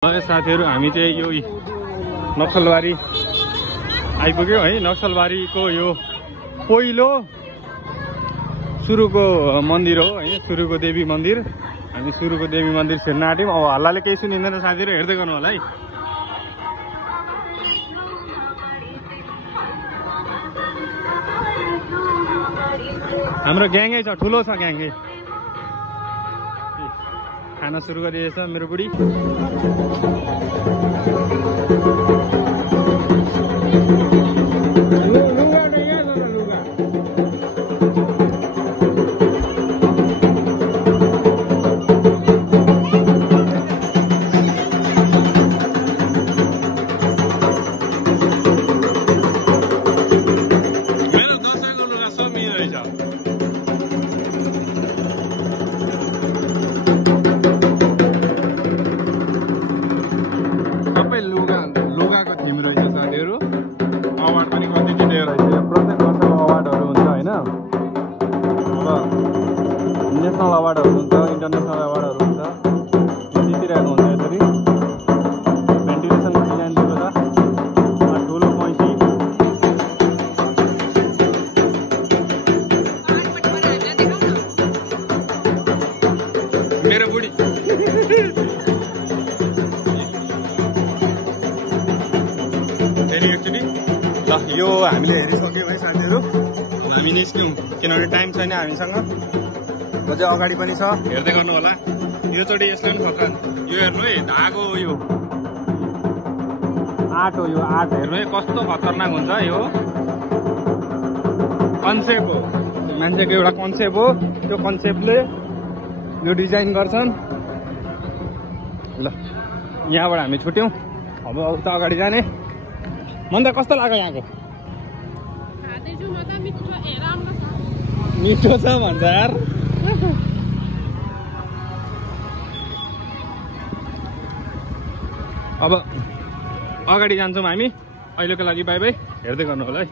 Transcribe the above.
साथीहरु हामी चाहिँ यो नक्सलबारी आइपुग्यो है। नक्सलबारीको यो पहिलो सुरुको मन्दिर हो है, सुरुको देवी मन्दिर। हामी सुरुको देवी मन्दिर छिर्न आँट्यौं। अब हल्लाले केही सुनिँदैन साथीहरु, हेर्दै गर्नु होला है। हाम्रो ग्याङै छ, ठुलो छ ग्याङै। खाना सुरु गरिएछ मेरो बुढी। मेरो दसैँको लुगा सब मिल्यो रहेछ। लुगाको थिम रहेछ साथीहरु। अवार्ड पनि कति जितेको रहेछ। प्रत्येक वर्षको अवार्डहरू हुन्छ हैन। अब नेसनल अवार्डहरू हुन्छ, इन्टरनेसनल अवार्डहरू हुन्छ, जितिरहेको हुन्छ यसरी। भेन्टिलेसन डिजाइन दिएको छ, ठुलो पैँची। मेरो बुढी एकचोटि ल यो हामीले हेरिसक्यौँ है साथीहरु। हामी निस्क्यौँ किनभने टाइम छैन हामीसँग। अझै अगाडि पनि छ, हेर्दै गर्नु होला। यो चोटि यसले पनि खतरा। यो हेर्नु है, धागो यो आर्ट हो। यो आर्ट हेर्नु है कस्तो खतरनाक हुन्छ। यो कन्सेप्ट हो, मान्छेको एउटा कन्सेप्ट हो। त्यो कन्सेप्टले यो डिजाइन गर्छन्। ल यहाँबाट हामी छुट्यौँ। अब उता अगाडि जाने। मन त कस्तो लाग्यो यहाँको? मिठो छ भन्छ यार। अब अगाडि जान्छौँ हामी। अहिलेको लागि बाई बाई। हेर्दै गर्नु होला है।